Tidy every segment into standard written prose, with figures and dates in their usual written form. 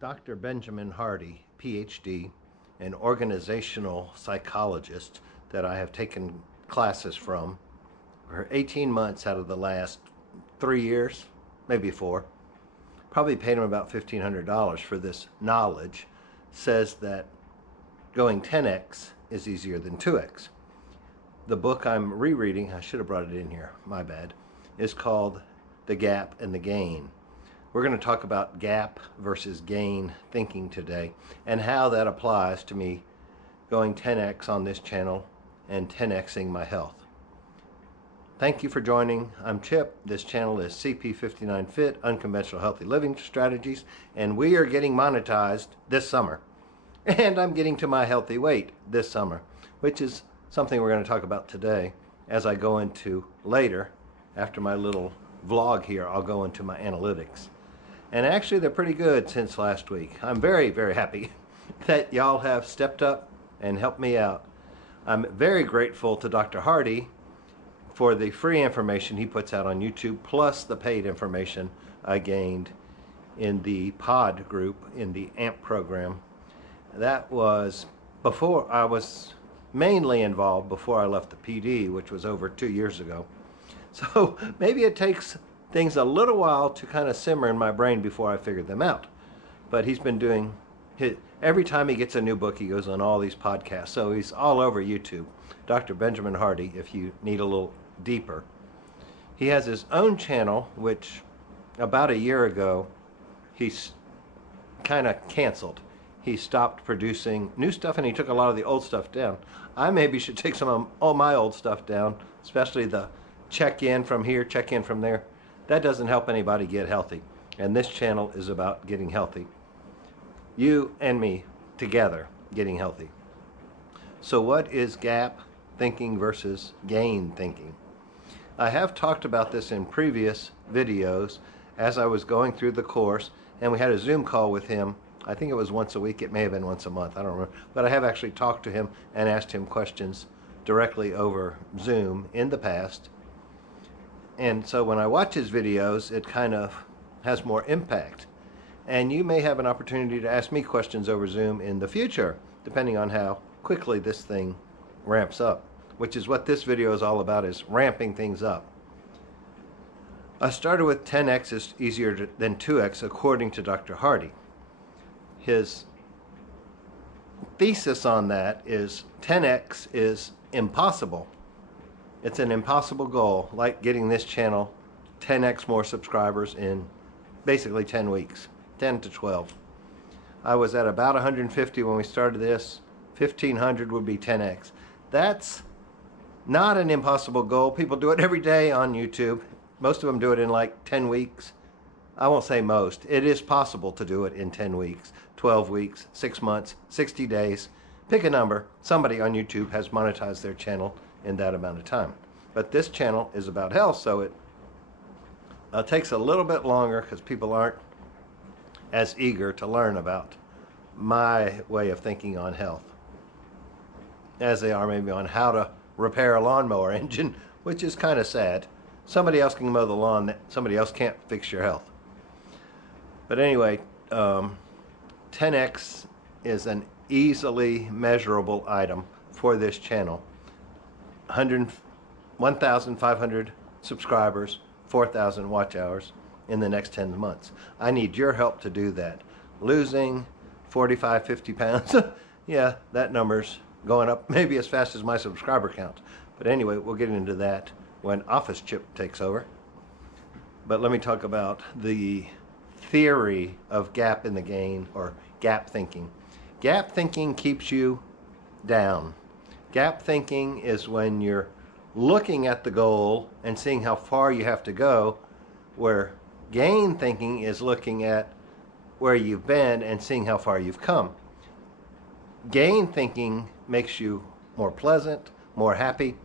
Dr. Benjamin Hardy, PhD, an organizational psychologist that I have taken classes from for 18 months out of the last 3 years, maybe 4. Probably paid him about $1,500 for this knowledge, says that going 10x is easier than 2x. The book I'm rereading, I should have brought it in here, my bad, is called The Gap and the Gain. We're going to talk about gap versus gain thinking today and how that applies to me going 10x on this channel and 10xing my health. Thank you for joining. I'm Chip. This channel is CP59 Fit, Unconventional Healthy Living Strategies, and we are getting monetized this summer. And I'm getting to my healthy weight this summer, which is something we're going to talk about today. As I go into later, after my little vlog here, I'll go into my analytics. And actually, they're pretty good since last week. I'm very, very happy that y'all have stepped up and helped me out. I'm very grateful to Dr. Hardy for the free information he puts out on YouTube, plus the paid information I gained in the pod group in the AMP program. That was before I was mainly involved before I left the PD, which was over 2 years ago. So maybe it takes things a little while to kind of simmer in my brain before I figured them out. But he's been doing every time he gets a new book, he goes on all these podcasts. So he's all over YouTube. Dr. Benjamin Hardy, if you need a little deeper. He has his own channel, which about a year ago, he's kind of canceled. He stopped producing new stuff and he took a lot of the old stuff down. I maybe should take some of all my old stuff down, especially the check in from here, check in from there. That doesn't help anybody get healthy. And this channel is about getting healthy. You and me together getting healthy. So what is gap thinking versus gain thinking? I have talked about this in previous videos as I was going through the course, and we had a Zoom call with him. I think it was once a week. It may have been once a month. I don't remember. But I have actually talked to him and asked him questions directly over Zoom in the past. And so when I watch his videos, it kind of has more impact. And you may have an opportunity to ask me questions over Zoom in the future, depending on how quickly this thing ramps up, which is what this video is all about, is ramping things up. I started with 10x is easier than 2x, according to Dr. Hardy. His thesis on that is 10x is impossible. It's an impossible goal, like getting this channel 10x more subscribers in basically 10 weeks, 10 to 12. I was at about 150 when we started this. 1,500 would be 10x. That's not an impossible goal. People do it every day on YouTube. Most of them do it in like 10 weeks. I won't say most. It is possible to do it in 10 weeks, 12 weeks, 6 months, 60 days. Pick a number. Somebody on YouTube has monetized their channel in that amount of time. But this channel is about health, so it takes a little bit longer because people aren't as eager to learn about my way of thinking on health as they are maybe on how to repair a lawnmower engine, which is kind of sad. Somebody else can mow the lawn, somebody else can't fix your health. But anyway, 10x is an easily measurable item for this channel. 1,500 subscribers, 4,000 watch hours in the next 10 months. I need your help to do that. Losing 45, 50 pounds, yeah, that number's going up maybe as fast as my subscriber count. But anyway, we'll get into that when Office Chip takes over. But let me talk about the theory of gap in the gain, or gap thinking. Gap thinking keeps you down. Gap thinking is when you're looking at the goal and seeing how far you have to go, where gain thinking is looking at where you've been and seeing how far you've come. Gain thinking makes you more pleasant, more happy,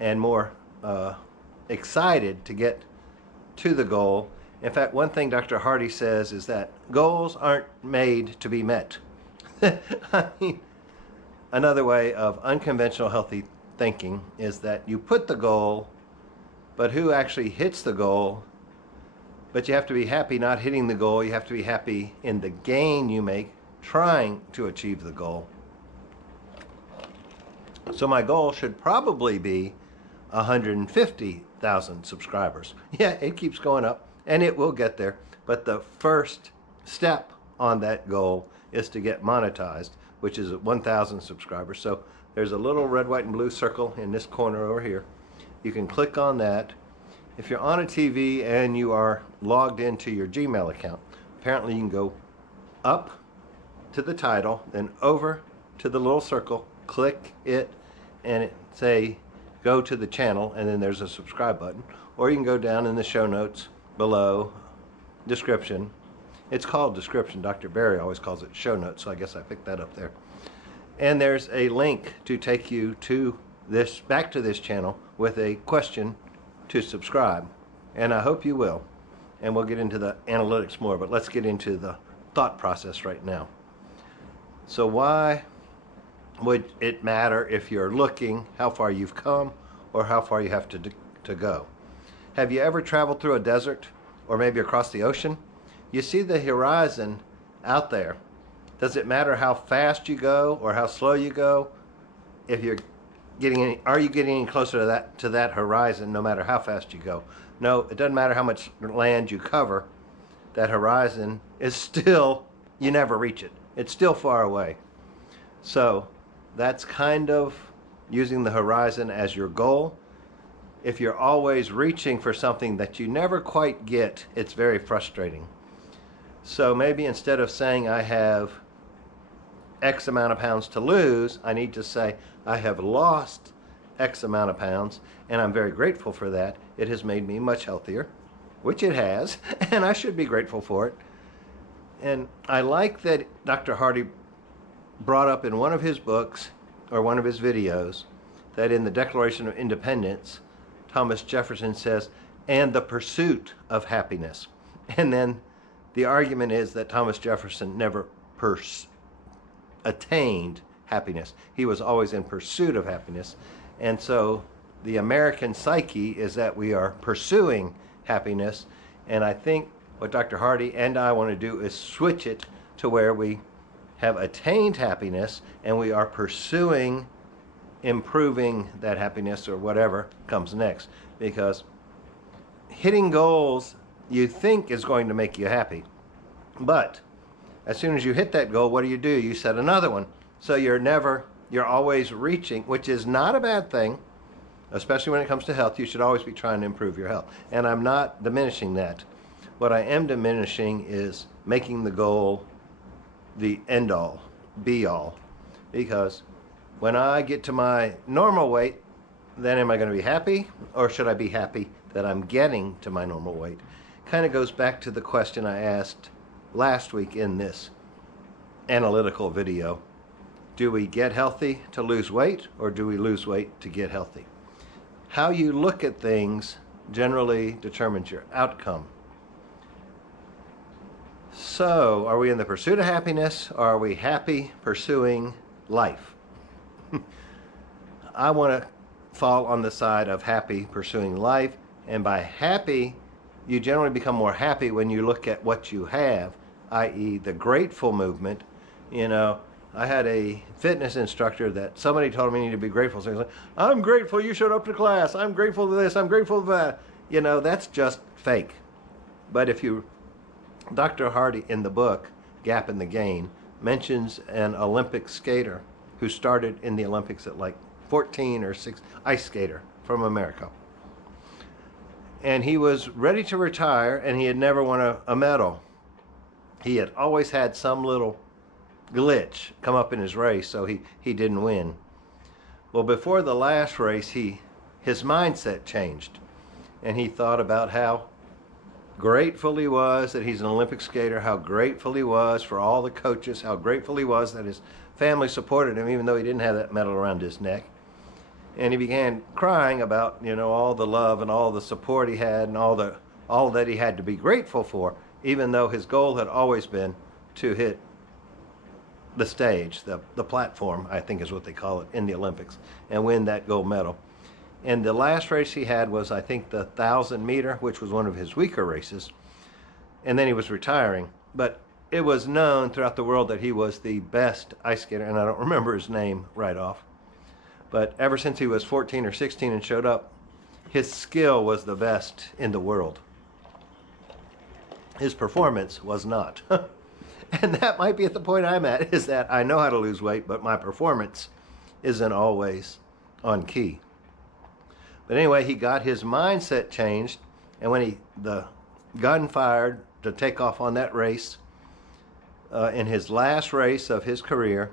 and more excited to get to the goal. In fact, one thing Dr. Hardy says is that goals aren't made to be met. I mean, another way of unconventional healthy thinking is that you put the goal, but who actually hits the goal But you have to be happy not hitting the goal. You have to be happy in the gain you make trying to achieve the goal. So my goal should probably be 150,000 subscribers. Yeah, it keeps going up and it will get there. But the first step on that goal is to get monetized, which is at 1,000 subscribers. So there's a little red, white, and blue circle in this corner over here. You can click on that. If you're on a TV and you are logged into your Gmail account, apparently you can go up to the title, then over to the little circle, click it, and it say go to the channel, and then there's a subscribe button. Or you can go down in the show notes below, description. It's called description. Dr. Barry always calls it show notes, so I guess I picked that up there. And there's a link to take you to this, back to this channel with a question to subscribe. And I hope you will. And we'll get into the analytics more, but let's get into the thought process right now. So why would it matter if you're looking how far you've come or how far you have to go? Have you ever traveled through a desert or maybe across the ocean? You see the horizon out there. Does it matter how fast you go or how slow you go? If you're getting any, are you getting any closer to that horizon no matter how fast you go? No, it doesn't matter how much land you cover. That horizon is still, you never reach it. It's still far away. So that's kind of using the horizon as your goal. If you're always reaching for something that you never quite get, it's very frustrating. So maybe instead of saying I have X amount of pounds to lose, I need to say I have lost X amount of pounds, and I'm very grateful for that. It has made me much healthier, which it has, and I should be grateful for it. And I like that Dr. Hardy brought up in one of his books or one of his videos that in the Declaration of Independence, Thomas Jefferson says, and the pursuit of happiness. And then the argument is that Thomas Jefferson never attained happiness. He was always in pursuit of happiness. And so the American psyche is that we are pursuing happiness. And I think what Dr. Hardy and I want to do is switch it to where we have attained happiness and we are pursuing improving that happiness or whatever comes next. Because hitting goals you think is going to make you happy. But as soon as you hit that goal, what do? You set another one. So you're always reaching, which is not a bad thing, especially when it comes to health. You should always be trying to improve your health. And I'm not diminishing that. What I am diminishing is making the goal the end all, be all. Because when I get to my normal weight, then am I going to be happy? Or should I be happy that I'm getting to my normal weight? Kind of goes back to the question I asked last week in this analytical video. Do we get healthy to lose weight, or do we lose weight to get healthy? How you look at things generally determines your outcome. So, are we in the pursuit of happiness, or are we happy pursuing life? I want to fall on the side of happy pursuing life, and by happy, you generally become more happy when you look at what you have, i.e. the grateful movement. You know, I had a fitness instructor that somebody told me I need to be grateful. So he was like, I'm grateful you showed up to class. I'm grateful for this. I'm grateful for that. You know, that's just fake. But if you, Dr. Hardy in the book, Gap in the Gain, mentions an Olympic skater who started in the Olympics at like 14 or 6, ice skater from America. And he was ready to retire, and he had never won a medal. He had always had some little glitch come up in his race, so he didn't win. Well, before the last race, his mindset changed, and he thought about how grateful he was that he's an Olympic skater, how grateful he was for all the coaches, how grateful he was that his family supported him even though he didn't have that medal around his neck. And he began crying about, you know, all the love and all the support he had and all that he had to be grateful for, even though his goal had always been to hit the stage, the platform, I think is what they call it, in the Olympics, and win that gold medal. And the last race he had was, I think, the 1,000 meter, which was one of his weaker races. and then he was retiring. But it was known throughout the world that he was the best ice skater, and I don't remember his name right off. But ever since he was 14 or 16 and showed up, his skill was the best in the world. His performance was not. And that might be at the point I'm at, is that I know how to lose weight, but my performance isn't always on key. But anyway, he got his mindset changed, and when the gun fired to take off on that race, in his last race of his career,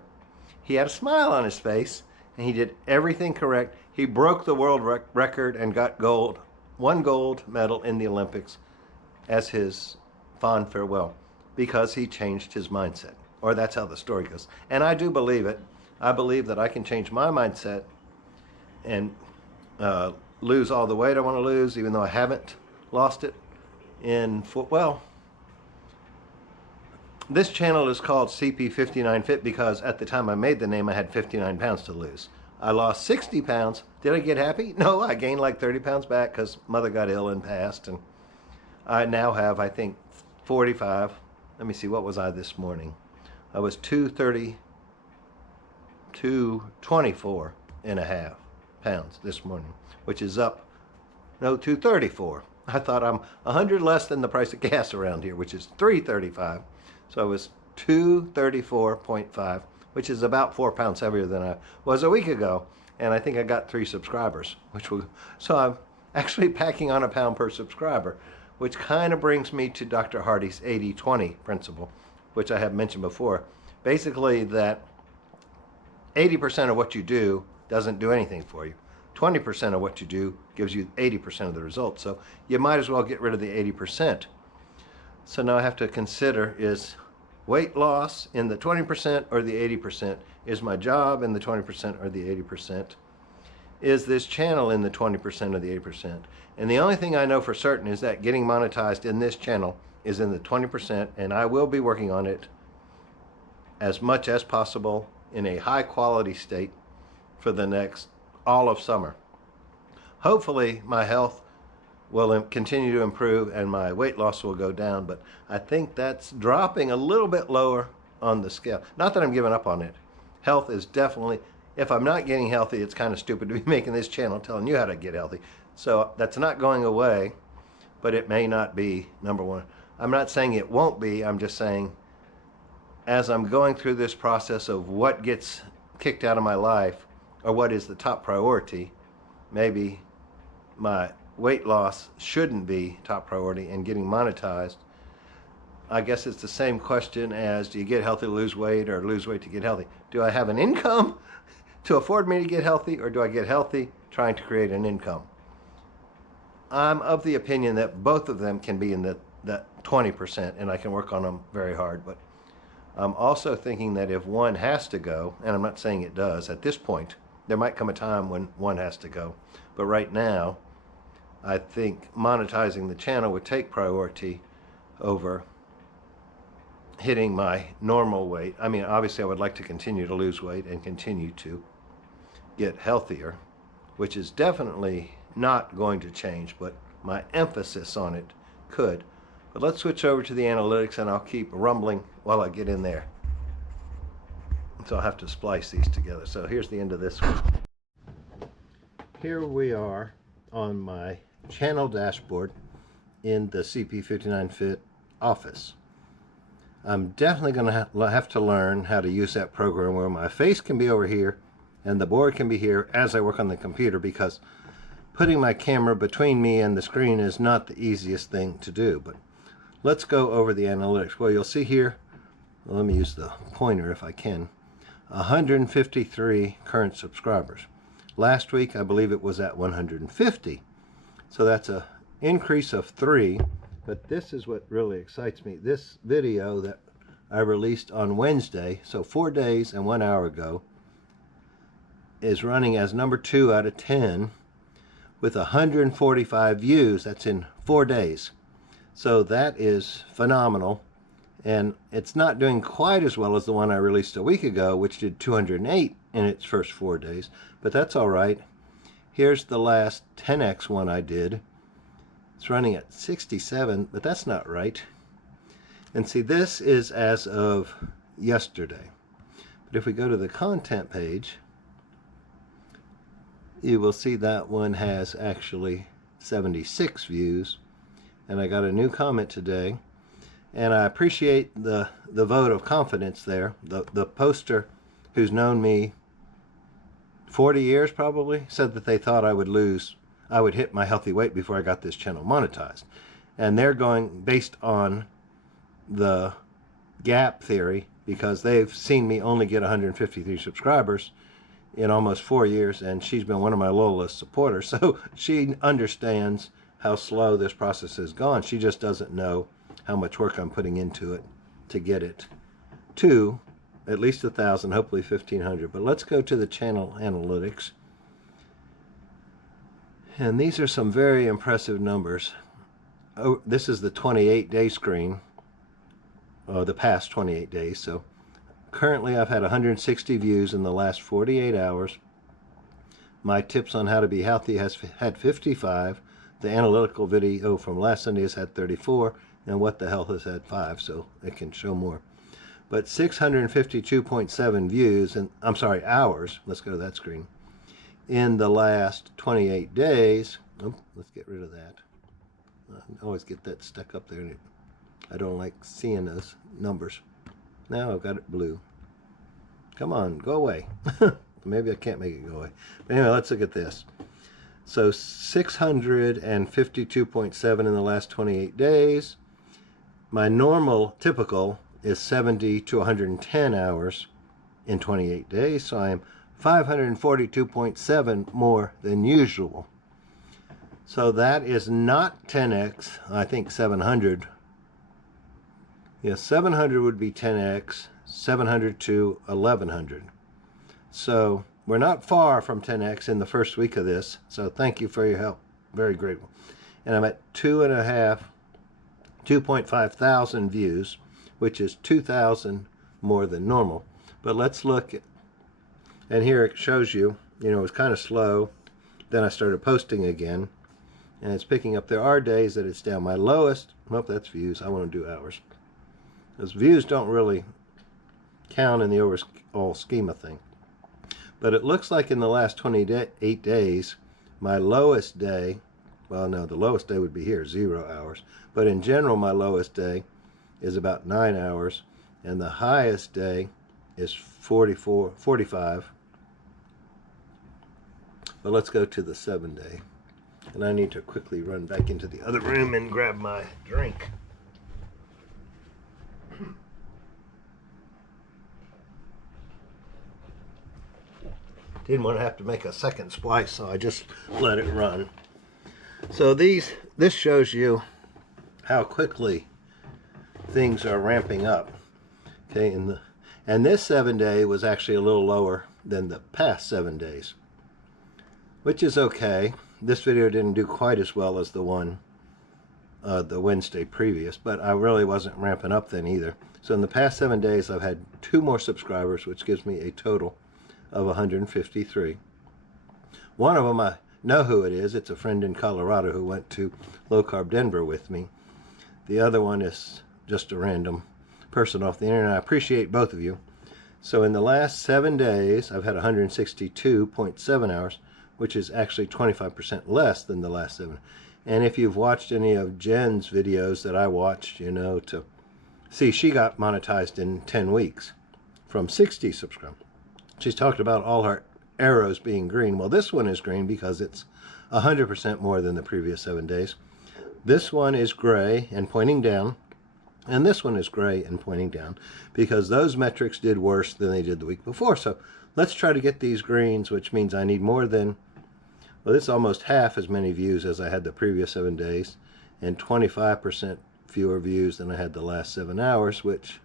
he had a smile on his face, and he did everything correct. He broke the world record and got gold, one gold medal in the Olympics as his fond farewell, because he changed his mindset. Or that's how the story goes. And I do believe it. I believe that I can change my mindset and lose all the weight I want to lose, even though I haven't lost it well, this channel is called CP59 Fit because at the time I made the name, I had 59 pounds to lose. I lost 60 pounds. Did I get happy? No, I gained like 30 pounds back because mother got ill and passed. And I now have, I think, 45. Let me see, what was I this morning? I was 224 and a half pounds this morning, which is up, no, 234. I thought I'm 100 less than the price of gas around here, which is $3.35. So I was 234.5, which is about 4 pounds heavier than I was a week ago. And I think I got 3 subscribers, so I'm actually packing on a pound per subscriber, which kind of brings me to Dr. Hardy's 80-20 principle, which I have mentioned before. Basically that 80% of what you do doesn't do anything for you. 20% of what you do gives you 80% of the results. So you might as well get rid of the 80%. So now I have to consider, is weight loss in the 20% or the 80%? Is my job in the 20% or the 80%? Is this channel in the 20% or the 80%? And the only thing I know for certain is that getting monetized in this channel is in the 20%, and I will be working on it as much as possible in a high quality state for the next all of summer. Hopefully my health will continue to improve and my weight loss will go down, but I think that's dropping a little bit lower on the scale. Not that I'm giving up on it. Health is definitely, if I'm not getting healthy, it's kind of stupid to be making this channel telling you how to get healthy. So that's not going away, but it may not be number one. I'm not saying it won't be, I'm just saying as I'm going through this process of what gets kicked out of my life or what is the top priority, maybe my weight loss shouldn't be top priority and getting monetized. I guess it's the same question as, do you get healthy to lose weight or lose weight to get healthy? Do I have an income to afford me to get healthy, or do I get healthy trying to create an income? I'm of the opinion that both of them can be in that 20%, and I can work on them very hard. But I'm also thinking that if one has to go, and I'm not saying it does at this point, there might come a time when one has to go. But right now, I think monetizing the channel would take priority over hitting my normal weight. I mean, obviously I would like to continue to lose weight and continue to get healthier, which is definitely not going to change, but my emphasis on it could. But let's switch over to the analytics and I'll keep rumbling while I get in there. So I'll have to splice these together. So here's the end of this one. Here we are on my channel dashboard in the CP59 Fit office. I'm definitely going to have to learn how to use that program where my face can be over here and the board can be here as I work on the computer, because putting my camera between me and the screen is not the easiest thing to do. But let's go over the analytics. Well, you'll see here, well, let me use the pointer if I can, 153 current subscribers. Last week I believe it was at 150, so that's an increase of 3. But this is what really excites me. This video that I released on Wednesday, so 4 days and 1 hour ago, is running as number 2 out of 10 with 145 views. That's in 4 days. So that is phenomenal. And it's not doing quite as well as the one I released a week ago, which did 208 in its first 4 days. But that's all right. Here's the last 10x one I did. It's running at 67, but that's not right. And see, this is as of yesterday. But if we go to the content page, you will see that one has actually 76 views. And I got a new comment today. And I appreciate the vote of confidence there. The poster, who's known me 40 years probably, said that they thought I would hit my healthy weight before I got this channel monetized. And they're going based on the gap theory, because they've seen me only get 153 subscribers in almost 4 years, and she's been one of my loyalist supporters. So she understands how slow this process has gone. She just doesn't know how much work I'm putting into it to get it to at least 1,000, hopefully 1,500. But let's go to the channel analytics. And these are some very impressive numbers. Oh, this is the 28-day screen, the past 28 days. So currently I've had 160 views in the last 48 hours. My tips on how to be healthy has had 55. The analytical video from last Sunday has had 34. And What the Health has had 5, so it can show more. But 652.7 views, and I'm sorry, hours, let's go to that screen, in the last 28 days. Oh, let's get rid of that. I always get that stuck up there, and I don't like seeing those numbers. Now I've got it blue. Come on, go away. Maybe I can't make it go away. But anyway, let's look at this. So 652.7 in the last 28 days. My normal, typical, is 70 to 110 hours in 28 days, so I am 542.7 more than usual. So that is not 10x, I think 700. Yes, 700 would be 10x, 700 to 1100. So we're not far from 10x in the first week of this, so thank you for your help. Very grateful. And I'm at 2.5 thousand views, which is 2,000 more than normal. But let's look at, and here it shows you, it was kind of slow. Then I started posting again, and it's picking up. There are days that it's down. My lowest, nope, that's views. I want to do hours. Because views don't really count in the overall scheme of things. But it looks like in the last 28 days, my lowest day, well, no, the lowest day would be here, 0 hours. But in general, my lowest day is about 9 hours, and the highest day is 45. But let's go to the 7-day. And I need to quickly run back into the other room and grab my drink. Didn't want to have to make a second splice, so I just let it run. So this shows you how quickly things are ramping up. Okay, and this 7-day was actually a little lower than the past 7 days, which is okay. This video didn't do quite as well as the one the Wednesday previous, but I really wasn't ramping up then either. So in the past 7 days, I've had 2 more subscribers, which gives me a total of 153. One of them, I know who it is. It's a friend in Colorado who went to Low Carb Denver with me. The other one is just a random person off the internet. I appreciate both of you. So in the last 7 days, I've had 162.7 hours, which is actually 25% less than the last 7. And if you've watched any of Jen's videos that I watched, to see, she got monetized in 10 weeks from 60 subscribers. She's talked about all her arrows being green. Well, this one is green because it's 100% more than the previous 7 days. This one is gray and pointing down, and this one is gray and pointing down because those metrics did worse than they did the week before. So let's try to get these greens, which means I need more than, well, it's almost half as many views as I had the previous 7 days, and 25% fewer views than I had the last 7 hours, which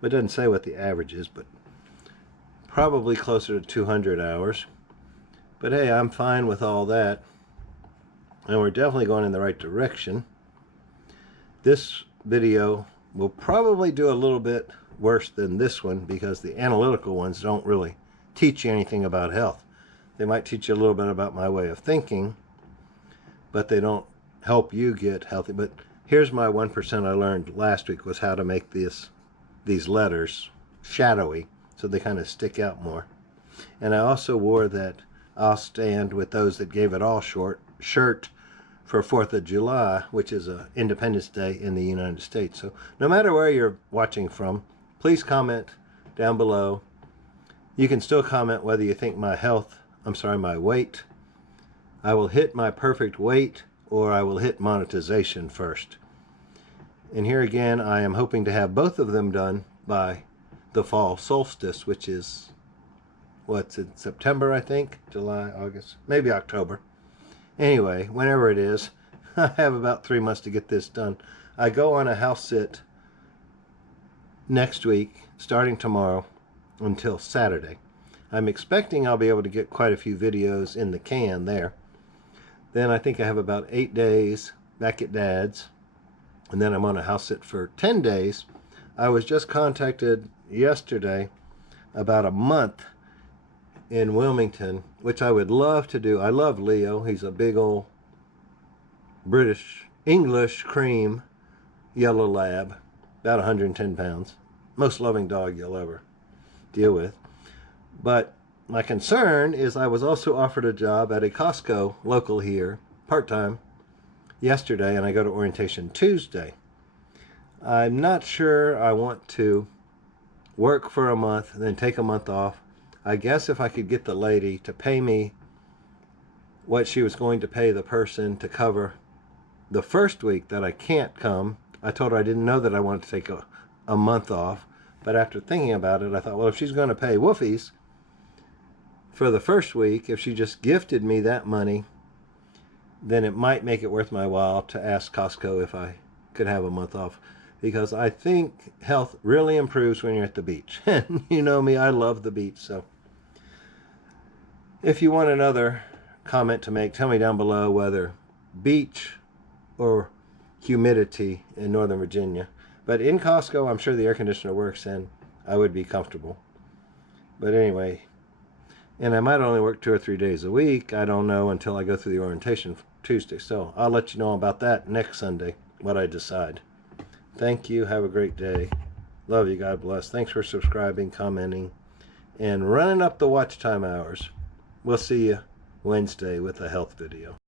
it doesn't say what the average is, but probably closer to 200 hours. But hey, I'm fine with all that. And we're definitely going in the right direction. This video will probably do a little bit worse than this one because the analytical ones don't really teach you anything about health. They might teach you a little bit about my way of thinking, but they don't help you get healthy. But Here's my 1% I learned last week, was how to make these letters shadowy so they kind of stick out more. And I also wore that "I'll stand with those that gave it all" shirt for 4th of July, which is Independence Day in the United States. So no matter where you're watching from, please comment down below. You can still comment whether you think my weight, I will hit my perfect weight, or I will hit monetization first. And here again, I am hoping to have both of them done by the fall solstice, which is, what's it, September, I think? July, August, maybe October. Anyway, whenever it is, I have about 3 months to get this done. I go on a house sit next week, starting tomorrow, until Saturday. I'm expecting I'll be able to get quite a few videos in the can there. Then I think I have about 8 days back at Dad's, and then I'm on a house sit for 10 days. I was just contacted yesterday about a month in Wilmington, which I would love to do. I love Leo. He's a big old British English cream yellow lab, about 110 pounds. Most loving dog you'll ever deal with. But my concern is I was also offered a job at a Costco local here, part-time, yesterday, and I go to orientation Tuesday. I'm not sure I want to work for a month and then take a month off. I guess if I could get the lady to pay me what she was going to pay the person to cover the first week that I can't come. I told her I didn't know that I wanted to take a month off, but after thinking about it, I thought, well, if she's going to pay woofies for the first week, if she just gifted me that money, then it might make it worth my while to ask Costco if I could have a month off, because I think health really improves when you're at the beach. And you know me, I love the beach. So if you want another comment to make, tell me down below whether beach or humidity in Northern Virginia. But in Costco, I'm sure the air conditioner works and I would be comfortable. But anyway, and I might only work 2 or 3 days a week. I don't know until I go through the orientation Tuesday. So I'll let you know about that next Sunday, what I decide. Thank you. Have a great day. Love you. God bless. Thanks for subscribing, commenting, and running up the watch time hours. We'll see you Wednesday with a health video.